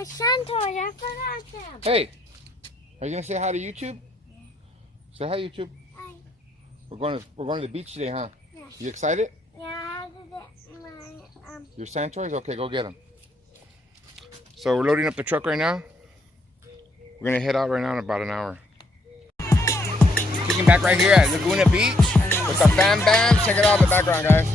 my sun toys. I forgot them. Hey, are you gonna say hi to YouTube? Yeah. Say hi, YouTube. Hi. We're going to the beach today, huh? Yes. You excited? Yeah, I have to get my Your sand toys? Okay, go get them. So we're loading up the truck right now. We're gonna head out right now in about an hour. Kicking back right here at Laguna Beach with the Bam Bam. Check it out in the background, guys.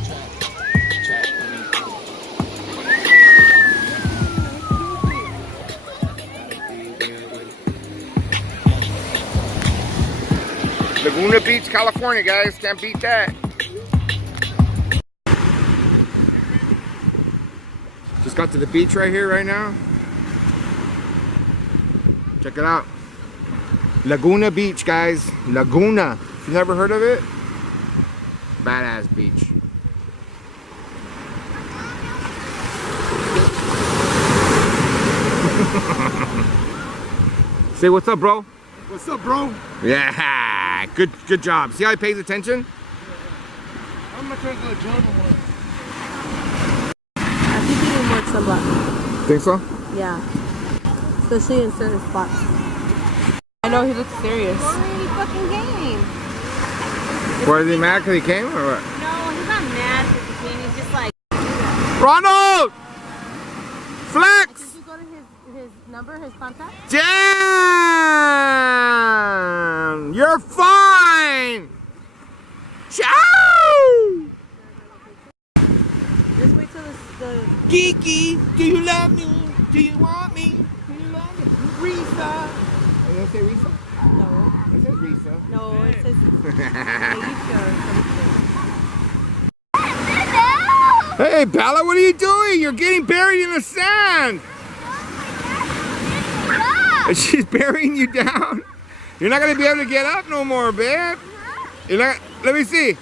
Laguna Beach, California, guys. Can't beat that. Just got to the beach right here, right now. Check it out. Laguna Beach, guys. Laguna. If you've never heard of it, badass beach. Say what's up, bro. What's up, bro? Yeah, good job. See how he pays attention? I'm not trying to go to John no more. I think you need more sunblock. Think so? Yeah. Especially in certain spots. I know he looks serious. Already fucking game. What, is he mad because he came or what? No, he's not mad because he came. He's just like. Ronald! Flex! Did you go to his number, his contact? Damn! You're fine! Ciao! Just wait till the Geeky, do you love me? Do you want me? Do you love me? Risa! Are you gonna say Risa? no. It says Risa. No, it says Hey, Bella, what are you doing? You're getting buried in the sand. She's burying you down. You're not gonna be able to get up no more, babe. You're not. Let me see.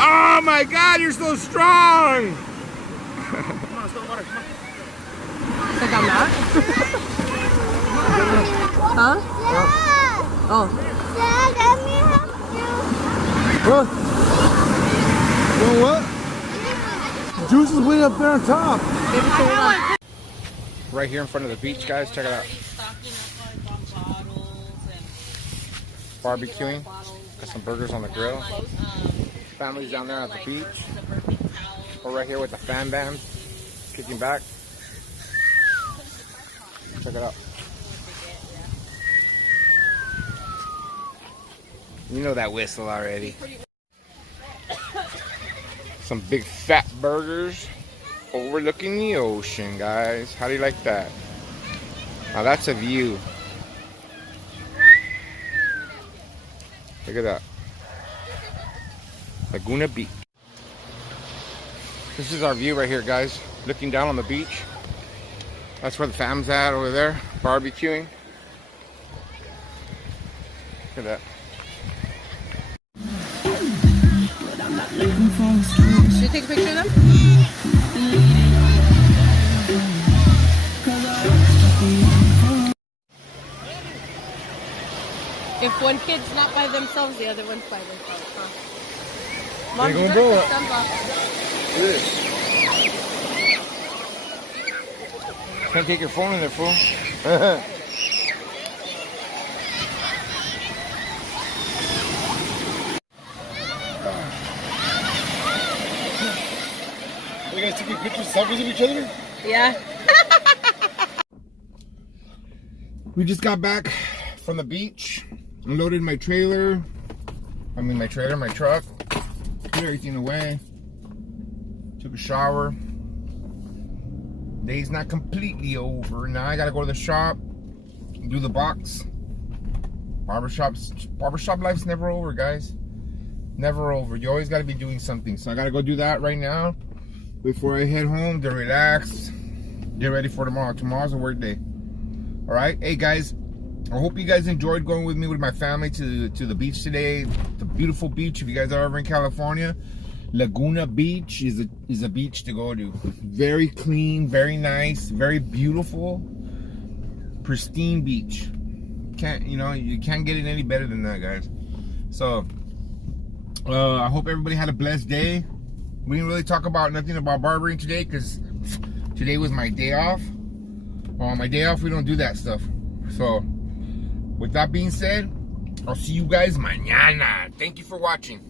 Oh my God, you're so strong. Like I'm not? Huh? Oh. Dad, let me help you. What? You know what? Juice is way up there on top. Right here in front of the beach, guys. Check it out. Barbecuing. Got some burgers on the grill. Family's down there at the beach. We're right here with the Fan Bam. Kicking back. Check it out. You know that whistle already. Some big fat burgers overlooking the ocean, guys. How do you like that? Now that's a view. Look at that. Laguna Beach. This is our view right here, guys. Looking down on the beach. That's where the fam's at over there, barbecuing. Look at that. Should you take a picture of them? If one kid's not by themselves, the other one's by themselves, huh? Mom, They you gonna gotta go put up. sunblock. Can't take your phone in there, fool. You guys taking pictures, selfies of each other? Yeah. We just got back from the beach. Unloaded my trailer. My truck. Put everything away. Took a shower. Day's not completely over. Now I gotta go to the shop. Do the box. Barbershop life's never over, guys. Never over. You always gotta be doing something. So I gotta go do that right now before I head home to relax. Get ready for tomorrow. Tomorrow's a work day. Alright? Hey guys, I hope you guys enjoyed going with me with my family to the beach today. The beautiful beach. If you guys are ever in California, Laguna Beach is a beach to go to. Very clean, very nice, very beautiful, pristine beach. You can't get it any better than that, guys. So I hope everybody had a blessed day. We didn't really talk about nothing about barbering today because today was my day off. On my day off, we don't do that stuff. So, with that being said, I'll see you guys mañana. Thank you for watching.